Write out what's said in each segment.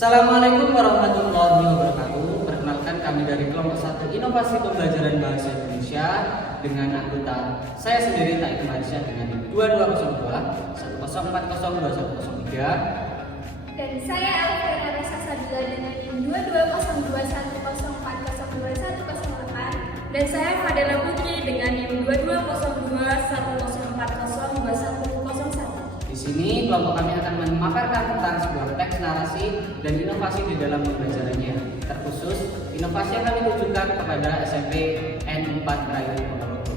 Assalamualaikum warahmatullahi wabarakatuh. Perkenalkan kami dari kelompok 1 Inovasi Pembelajaran Bahasa Indonesia dengan anggota saya sendiri Taib Marsya dengan 2202 1040 2103 dan saya Alfiana Rasa Sabila dengan 2202 1040 dan saya Fadela Putri dengan 2202 1040 2101. Di sini kelompok kami akan memaparkan tentang sebuah teks narasi dan inovasi di dalam pembelajarannya. Terkhusus inovasi yang kami tujukan kepada SMP N4 Rayu Ponorogo.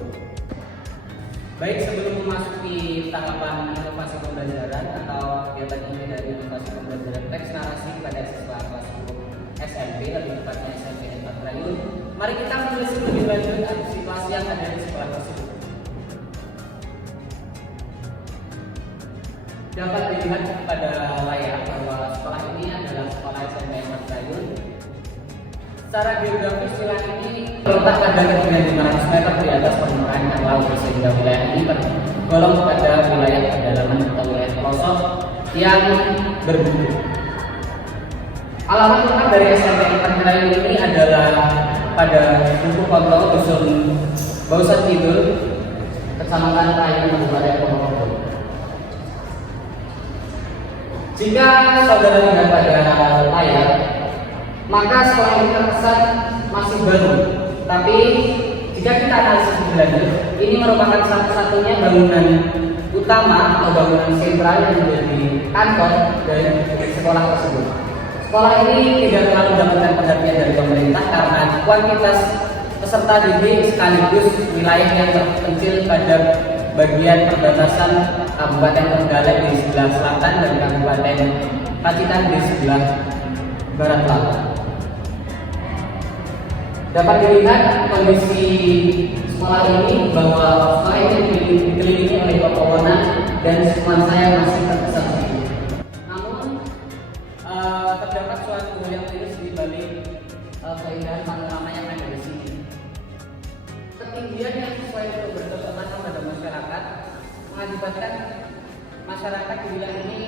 Baik, sebelum memasuki tahapan inovasi pembelajaran atau kegiatan ini dari inovasi pembelajaran teks narasi pada siswa kelas 10 SMP, lebih tepatnya SMP N4 Rayu, mari kita menelisik lebih lanjut situasi yang ada di sekolah tersebut. Dapat dilihat pada layar bahwa sekolah ini adalah sekolah SMP N4 Rayu. Secara geografis wilayah ini terletak pada ketinggian 500 meter di atas permukaan laut, sehingga wilayah ini tergolong pada wilayah pedalaman atau wilayah pelosok yang berbukit. Alamat lengkap dari SMP N4 Rayu ini adalah pada Dukuh Ponto, Dusun Bausan Kidul, Kecamatan Rayu, Kabupaten Ponorogo. Jika saudara lihat pada layar, maka sekolah ini terkesan masih baru. Tapi jika kita analisis lebih lanjut, ini merupakan satu-satunya bangunan utama atau bangunan sentral yang menjadi kantor dari sekolah tersebut. Sekolah ini tidak terlalu mendapatkan perhatian dari pemerintah karena kuantitas peserta didik sekaligus wilayah yang terpencil pada bagian perbatasan Kabupaten Trenggalek di sebelah selatan dan Kabupaten Pacitan di sebelah barat laut. Dapat dilihat kondisi sekolah ini bahwa sekolah ini dikelilingi oleh pepohonan dan nuansa yang masih terkesan sepi. Namun terdapat suatu yang tulus di balik keindahan panorama yang ada di sini. Ketinggian yang sesuai untuk berteman pada masyarakat mengakibatkan masyarakat di wilayah ini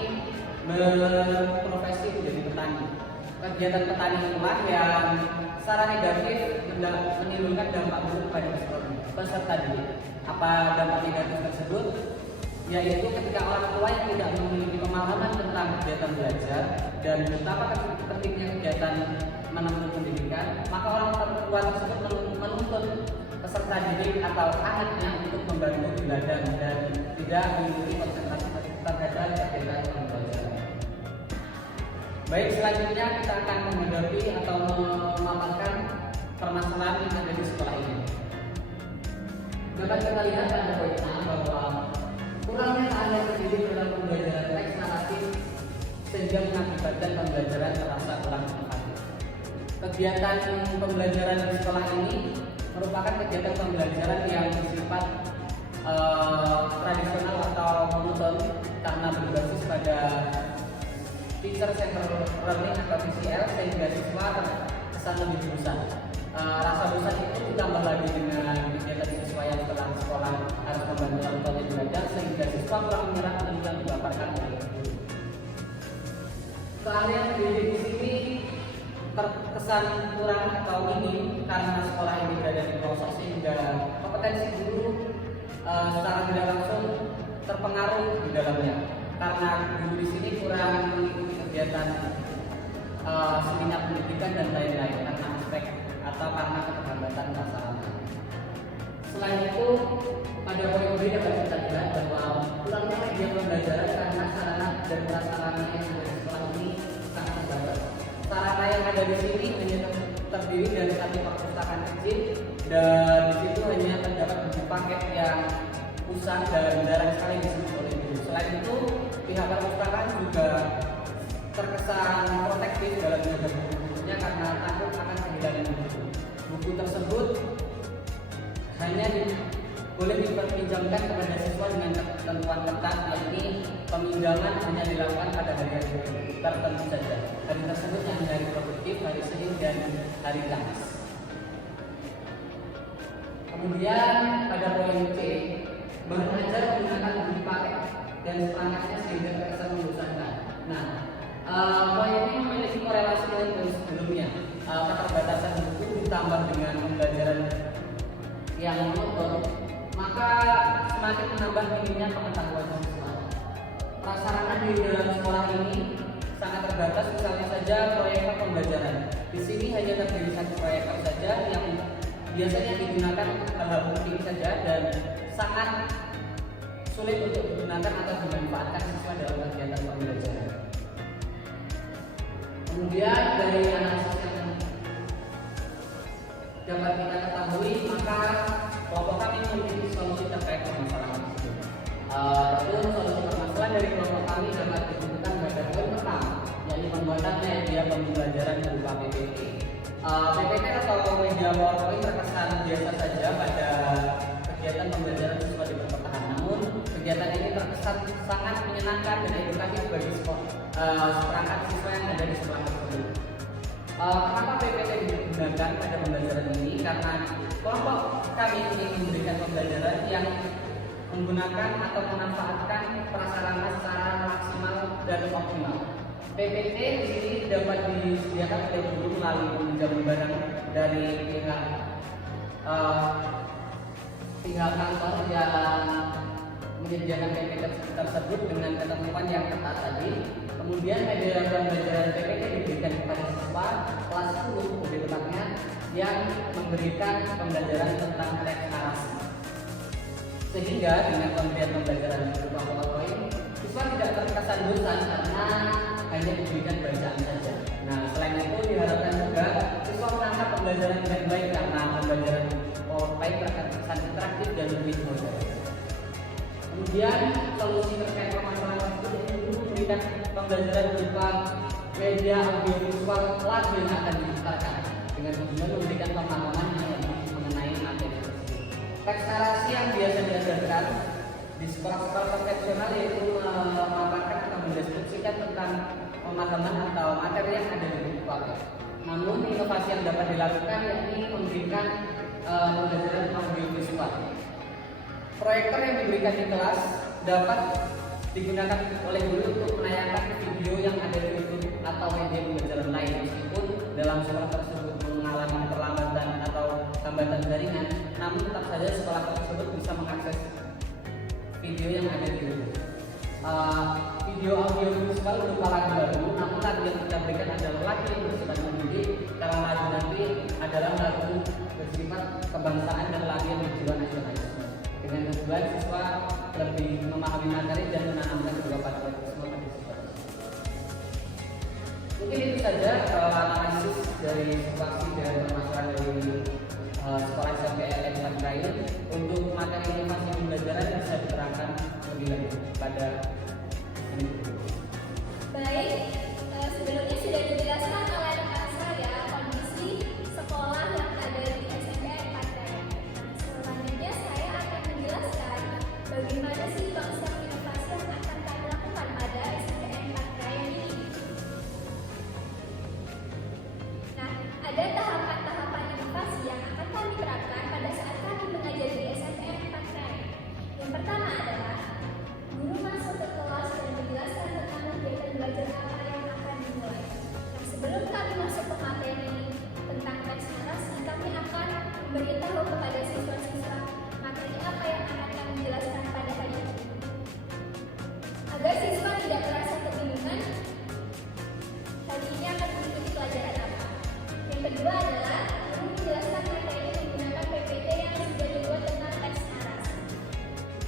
berprofesi menjadi petani. Kegiatan petani itulah yang secara negatif menimbulkan dampak buruk pada peserta didik. Apa dampak negatif tersebut? Yaitu ketika orang tua yang tidak memiliki pemahaman tentang kegiatan belajar dan betapa pentingnya kegiatan menempuh pendidikan, maka orang tua tersebut menuntut peserta didik atau anaknya untuk membantu di ladang dan tidak mengikuti konsentrasi terhadap kegiatan pembelajaran. Baik, selanjutnya kita akan menghadapi atau memaparkan permasalahan yang ada di sekolah ini. Dapat kita lihat pada poin A bahwa kurangnya keahlian pendidik dalam pembelajaran teks narasi sehingga mengakibatkan pembelajaran terasa kurang efektif. Kegiatan pembelajaran di sekolah ini merupakan kegiatan pembelajaran yang bersifat tradisional atau monoton karena berbasis pada teacher centered learning atau TCL, sehingga siswa terkesan lebih bosan. Rasa bosan itu ditambah lagi dengan kegiatan siswa yang setelah sekolah harus membantu orang tua belajar, sehingga siswa kurang menyerap ilmu yang dipaparkan oleh guru. Keahlian pendidik di sini terkesan kurang atau minim karena sekolah ini berada di pelosok, sehingga kompetensi guru secara tidak langsung terpengaruh di dalamnya karena guru di sini kurang mengikuti kegiatan seminar pendidikan dan lain-lain karena aspek atau karena keterlambatan prasarana. Selain itu, pada poin B dapat kita lihat bahwa kurangnya media pembelajaran karena sarana dan prasarana yang ada di sekolah ini sangat terbatas. Sarana yang ada di sini hanya terdiri dari satu perpustakaan kecil dan di situ hanya terdapat buku paket yang usang dan jarang sekali disebut oleh guru. Selain itu, pihak perpustakaan juga terkesan protektif dalam menjaga buku-bukunya karena takut akan kehilangan buku. Buku tersebut hanya boleh dipinjamkan kepada siswa dengan ketentuan ketat, yakni peminjaman hanya dilakukan pada hari-hari tertentu saja. Hari tersebut yang hari produktif, hari Senin dan hari Kamis. Kemudian pada poin C, bahan ajar menggunakan buku paket dan setelahnya sehingga terkesan membosankan. Nah, Poin ini memiliki korelasi dengan poin sebelumnya. Keterbatasan buku ditambah dengan pembelajaran yang monoton, maka semakin menambah minimnya pengetahuan siswa. Prasarana di dalam sekolah ini sangat terbatas, misalnya saja proyektor pembelajaran. Di sini hanya terdiri satu proyektor saja yang biasanya digunakan untuk hal-hal penting saja dan sangat sulit untuk digunakan atau dimanfaatkan siswa dalam kegiatan pembelajaran. Kemudian dari analisis yang dapat kita ketahui, maka kelompok kami memiliki solusi terkait permasalahan tersebut. Tentu solusi permasalahan dari kelompok kami dapat ditentukan pada poin pertama, yaitu pembuatan media pembelajaran berupa PPT. PPT atau media PowerPoint terkesan biasa saja pada kegiatan pembelajaran siswa di perkotaan. Namun kegiatan ini terkesan sangat menyenangkan dan edukatif bagi seperangkat siswa yang ada di sekolah tersebut. Kenapa PPT digunakan pada pembelajaran ini? Karena kelompok kami ingin memberikan pembelajaran yang menggunakan atau memanfaatkan prasarana secara maksimal dan optimal. PPT di sini dapat disediakan oleh guru melalui peminjaman barang dari pihak kantor yang menyediakan PPT tersebut dengan ketentuan yang ketat tadi. Kemudian media pembelajaran PPT diberikan kepada siswa kelas 10 lebih tepatnya yang memberikan pembelajaran tentang teks narasi. Sehingga dengan pemberian pembelajaran berupa PowerPoint, siswa tidak terkesan bosan karena hanya diberikan bacaan saja. Nah, selain itu diharapkan juga siswa menangkap pembelajaran dengan baik karena pembelajaran PowerPoint terkesan interaktif dan lebih mudah. Kemudian solusi terkait permasalahan tersebut itu memberikan pembelajaran berupa media audiovisual lagu yang akan diputarkan dengan tujuan memberikan pemahaman yang lebih mengenai materi tersebut. Teks narasi yang biasa diajarkan di sekolah-sekolah konvensional yaitu memaparkan atau mendeskripsikan tentang pemahaman atau materi yang ada di buku paket. Namun inovasi yang dapat dilakukan yakni memberikan pembelajaran audiovisual. Proyektor yang diberikan di kelas dapat digunakan oleh guru untuk menayangkan video yang ada di YouTube atau media pembelajaran lain, meskipun dalam sekolah tersebut mengalami perlambatan atau hambatan jaringan, namun tetap saja sekolah tersebut bisa mengakses video yang ada di YouTube. Video audio visual berupa lagu baru, namun lagu yang kita berikan adalah lagu yang bersifat mendidik, karena lagu nanti adalah lagu bersifat kebangsaan dan lagu yang berjiwa nasionalisme. Dengan tujuan siswa lebih memahami materi dan menanamkan juga patriotisme pada siswa. Mungkin itu saja analisis dari situasi dan permasalahan dari sekolah SMPN Lain. Untuk materi inovasi pembelajaran bisa diterangkan lebih lanjut pada ini. Baik, sebelumnya sudah dijelaskan oleh rekan saya kondisi sekolah yang ada di SMPN Patrayan. Selanjutnya saya akan menjelaskan bagaimana sih konsep inovasi yang akan kami lakukan pada SMPN Patrayan ini. Nah, ada tahapan-tahapan inovasi yang akan kami terapkan pada saat kami mengajar di SMPN Patrayan. Yang pertama adalah guru masuk ke kelas dan menjelaskan tentang kegiatan belajar apa yang akan dimulai. Nah, sebelum kami masuk ke materi tentang teks narasi, kami akan memberitahu kepada siswa-siswa materi apa yang akan kami jelaskan pada hari ini. Agar siswa tidak merasa kebingungan, hari ini akan mengikuti pelajaran apa. Yang kedua adalah guru menjelaskan materi menggunakan PPT yang sudah dibuat tentang teks narasi.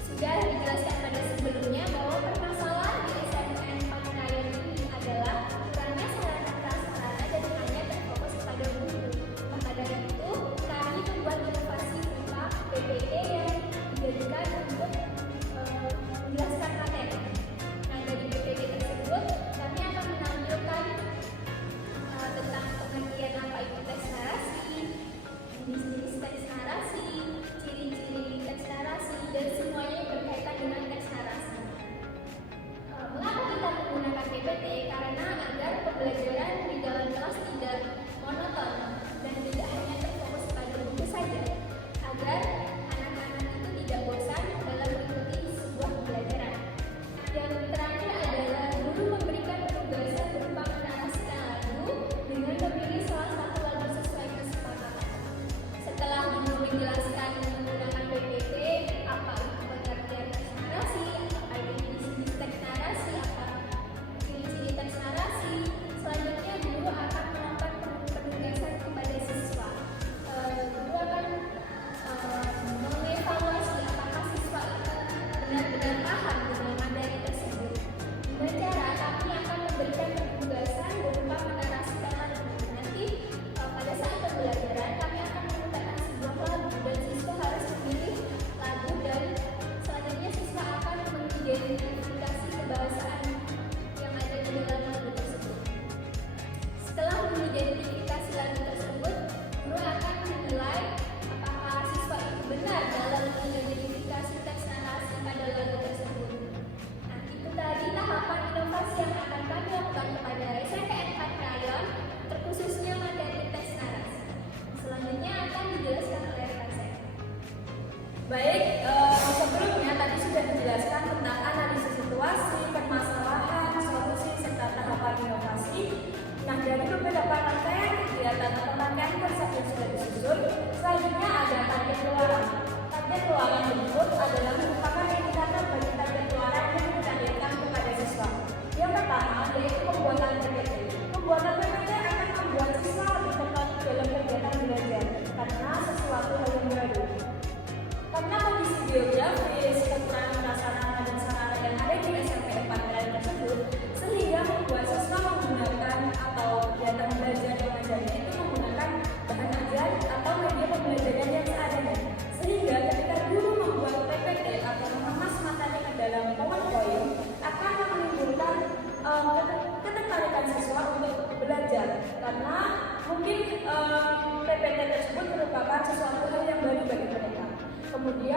Sudah dijelaskan pada sebelumnya bahwa permasalahan di SMPN Patrayan ini adalah kurangnya sarana prasarana dan hanya terfokus pada buku. Maka dari itu, kami membuat inovasi berupa PPT yang dijadikan untuk menjelaskan materi. Nah, dari PPT tersebut, kami akan menampilkan tentang pengertian apa itu teks narasi, jenis-jenis teks narasi, ciri-ciri teks narasi, dan semuanya yang berkaitan dengan teks narasi. Mengapa kita menggunakan PPT? Karena agar pembelajaran di dalam kelas tidak monoton dan tidak hanya terfokus pada buku saja, agar anak-anak itu tidak bosan dalam mengikuti sebuah pembelajaran. Yang terakhir adalah guru memberikan penugasan berupa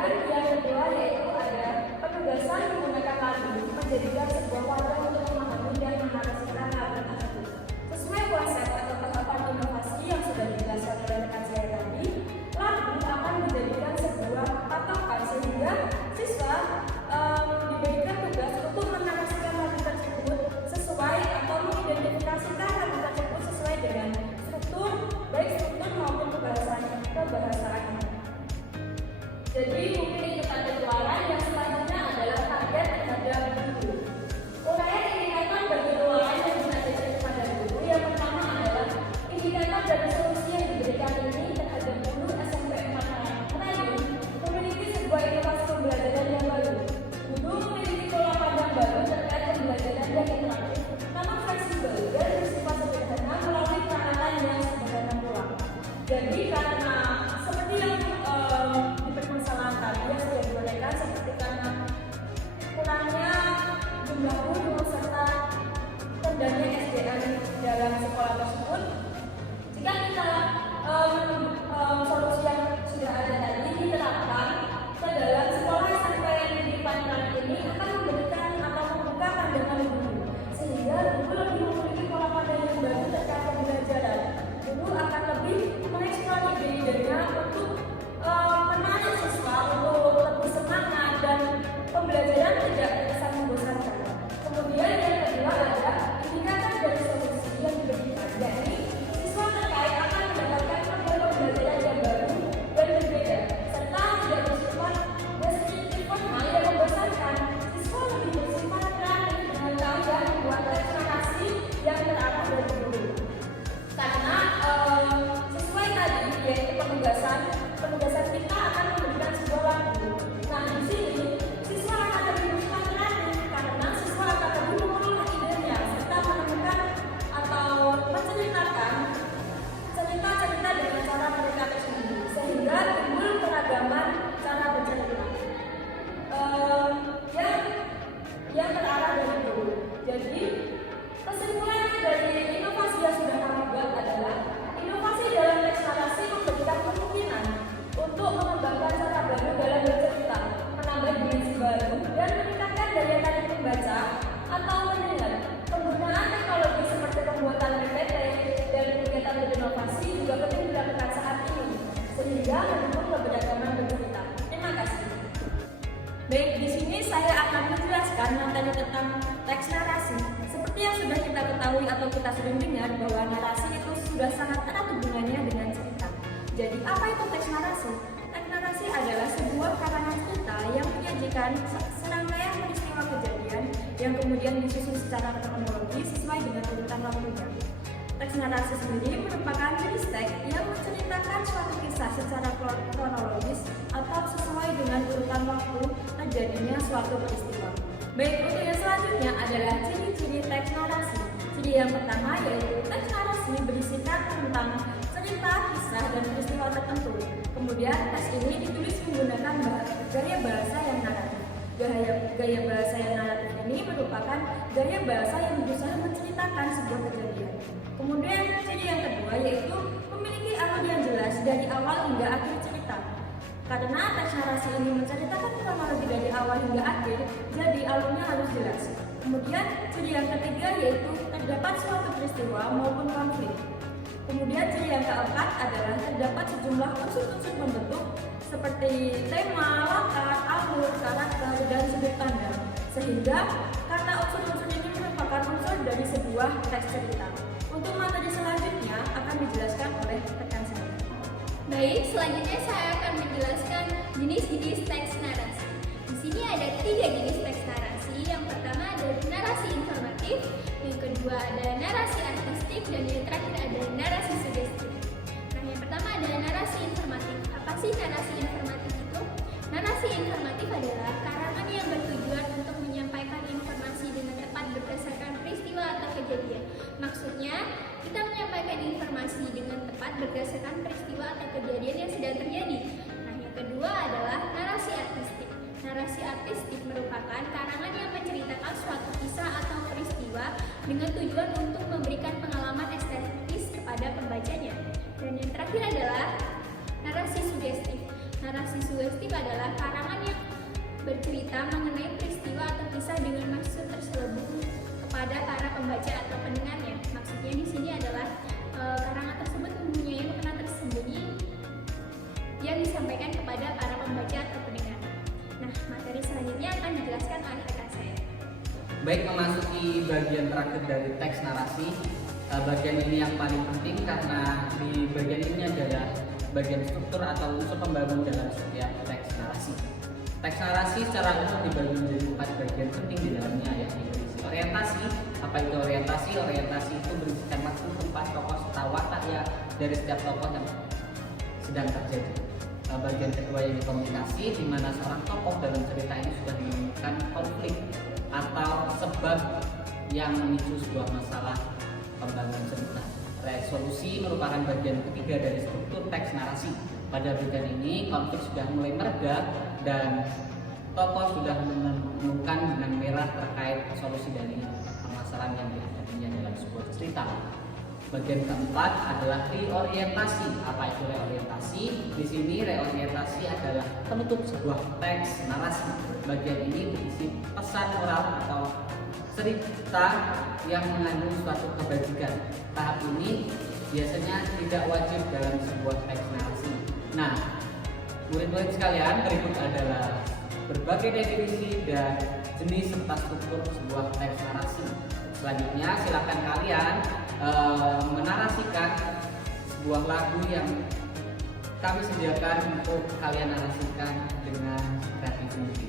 Kemudian yang kedua yaitu ada penugasan menggunakan lagu menjadikan sebuah wadah untuk memahami dan menarasikan lagu tersebut. Sesuai konsep atau tahapan inovasi yang sudah dijelaskan oleh rekan saya tadi, lagu akan dijadikan sebuah patokan sehingga siswa diberikan tugas untuk menarasikan lagu tersebut sesuai atau mengidentifikasikan lagu tersebut sesuai dengan struktur, baik struktur maupun kebahasaannya. Jadi mungkin itu tanda keluaran. Yang selanjutnya adalah target terhadap guru. Uraian indikator bagi keluaran yang bisa diberikan kepada guru. Yang pertama adalah indikator dari solusi yang diberikan ini terhadap guru SMP 4 Merayu memiliki sebuah inovasi pembelajaran yang baru. Guru memiliki pola pandang baru terkait pembelajaran yang interaktif, namun fleksibel dan bersifat sederhana melalui peralatan yang sederhana pula. Jadi karena seperti yang dipermasalahan tadi yang sudah dibolehkan, seperti karena kurangnya jumlah guru serta rendahnya SDM dalam sekolah tersebut, jika kita solusi yang sudah ada tadi diterapkan ke dalam sekolah SMP yang di Pancoran ini akan memberikan atau membuka pandangan guru, sehingga guru lebih memiliki pola pandang yang baru terkait pembelajaran. Guru akan lebih mengeksplor ide-idenya untuk menarik siswa untuk lebih semangat dan pembelajaran tidak terkesan membosankan. Kemudian yang kedua adalah indikator dari solusi yang diberikan, yakni siswa terkait akan mendapatkan model pembelajaran yang baru dan berbeda serta tidak bersifat deskriptif formal yang membosankan. Siswa lebih bersifat kreatif dengan keahlian membuat teks narasi yang terarah dari guru. Karena sesuai tadi yaitu penugasan kita akan memberikan sebuah lagu. Nah di sini siswa akan lebih bersifat kreatif karena siswa akan lebih mengolah idenya serta menemukan atau menceritakan cerita-cerita dengan cara mereka tersendiri sehingga timbul keragaman cara bercerita yang terarah dari guru. Jadi kesimpulannya dari inovasi yang sudah kami buat adalah inovasi dalam teks narasi memberikan kemungkinan untuk mengembangkan cara baru dalam bercerita, menambah dimensi baru, dan meningkatkan daya tarik pembaca atau mendengar. Penggunaan teknologi seperti pembuatan PPT dan kegiatan berinovasi juga penting dilakukan saat ini, sehingga mendukung keberagaman bercerita. Terima kasih. Baik, di sini saya akan menjelaskan materi tentang teks narasi. Seperti yang sudah kita ketahui atau kita sudah dengar bahwa narasi itu sudah sangat erat hubungannya dengan cerita. Jadi apa itu teks narasi? Teks narasi adalah sebuah karangan cerita yang menyajikan serangkaian peristiwa kejadian yang kemudian disusun secara kronologis sesuai dengan urutan waktunya. Teks narasi sendiri merupakan jenis teks yang menceritakan suatu kisah secara kronologis atau sesuai dengan urutan waktu terjadinya suatu peristiwa. Baik, untuk yang selanjutnya adalah ciri-ciri teks narasi. Ciri yang pertama yaitu teks narasi berisikan tentang cerita, kisah, dan peristiwa tertentu. Kemudian teks ini ditulis menggunakan gaya bahasa yang naratif. Gaya bahasa yang naratif ini merupakan gaya bahasa yang berusaha menceritakan sebuah kejadian. Kemudian ciri yang kedua yaitu memiliki alur yang jelas dari awal hingga akhir cerita. Karena teks narasi ini menceritakan kronologi dari awal hingga akhir, jadi alurnya harus jelas. Kemudian ciri yang ketiga yaitu terdapat suatu peristiwa maupun konflik. Kemudian ciri yang keempat adalah terdapat sejumlah unsur-unsur pembentuk seperti tema, latar, alur, karakter, dan sudut pandang. Sehingga karena unsur-unsur ini merupakan unsur dari sebuah teks cerita. Untuk materi selanjutnya akan dijelaskan oleh rekan saya. Baik, selanjutnya saya akan menjelaskan jenis-jenis teks narasi. Di sini ada 3 jenis teks narasi. Yang pertama ada narasi informatif, yang kedua ada narasi artistik, dan yang terakhir ada narasi sugestif. Nah, yang pertama adalah narasi informatif. Apa sih narasi informatif itu? Narasi informatif adalah karangan yang bertujuan untuk menyampaikan informasi dengan tepat berdasarkan peristiwa atau kejadian. Maksudnya, kita menyampaikan informasi dengan tepat berdasarkan peristiwa atau kejadian yang sedang terjadi. Nah, yang kedua adalah narasi artistik. Narasi artistik merupakan karangan yang menceritakan suatu kisah atau peristiwa dengan tujuan untuk memberikan pengalaman estetis kepada pembacanya. Dan yang terakhir adalah narasi sugestif. narasi sugestif adalah karangan yang bercerita mengenai peristiwa atau kisah dengan maksud terselubung kepada para pembaca atau pendengarnya. Maksudnya di sini adalah karangan tersebut mempunyai makna tersembunyi yang disampaikan kepada para pembaca atau pendengar. Nah, materi selanjutnya akan dijelaskan oleh rekan saya. Baik, memasuki bagian terakhir dari teks narasi. Bagian ini yang paling penting karena di bagian ini adalah bagian struktur atau unsur pembangun dalam setiap teks narasi. Teks narasi secara umum dibagi menjadi 4 bagian penting di dalamnya, yakni berisi orientasi. Apa itu orientasi? Orientasi itu berisikan maksud, tempat, tokoh, serta watak ya dari setiap tokoh yang sedang terjadi. Bagian kedua yang komunikasi, di mana seorang tokoh dalam cerita ini sudah menemukan konflik atau sebab yang memicu sebuah masalah pembangunan cerita. Resolusi merupakan bagian ketiga dari struktur teks narasi. Pada bagian ini konflik sudah mulai mereda dan tokoh sudah menemukan benang merah terkait solusi dari permasalahan yang dihadapinya dalam sebuah cerita. Bagian keempat adalah reorientasi. Apa itu reorientasi? Di sini reorientasi adalah penutup sebuah teks narasi. Bagian ini berisi pesan moral atau cerita yang mengandung suatu kebajikan. Tahap ini biasanya tidak wajib dalam sebuah teks narasi. Nah, murid-murid sekalian, berikut adalah berbagai definisi dan jenis serta struktur sebuah teks narasi. Selanjutnya, silakan kalian menarasikan sebuah lagu yang kami sediakan untuk kalian narasikan dengan kreatif.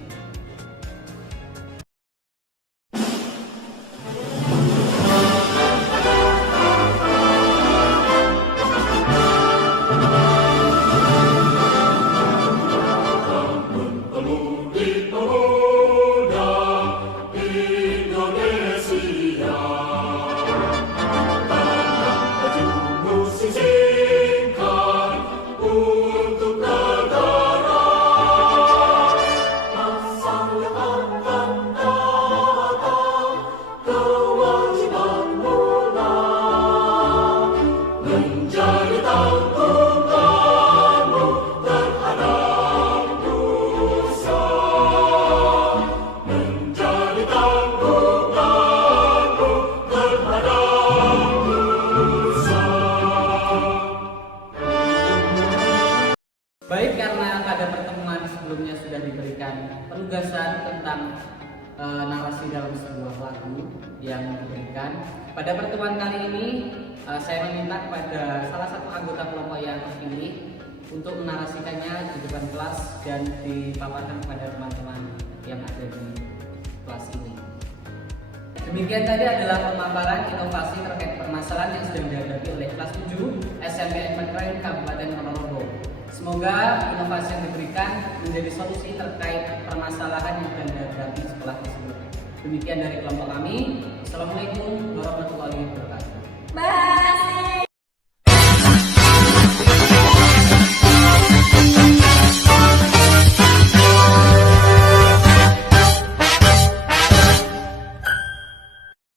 Baik, karena pada pertemuan sebelumnya sudah diberikan penugasan tentang narasi dalam sebuah lagu yang diberikan. Pada pertemuan kali ini saya meminta kepada salah satu anggota kelompok yang terpilih untuk menarasikannya di depan kelas dan dipaparkan kepada teman-teman yang ada di kelas ini. Demikian tadi adalah pemaparan inovasi terkait permasalahan yang sedang dihadapi oleh kelas 7 SMP Negeri Kabupaten Ponorogo. Semoga inovasi yang diberikan menjadi solusi terkait permasalahan yang sedang dihadapi sekolah tersebut. Demikian dari kelompok kami. Assalamualaikum warahmatullahi wabarakatuh.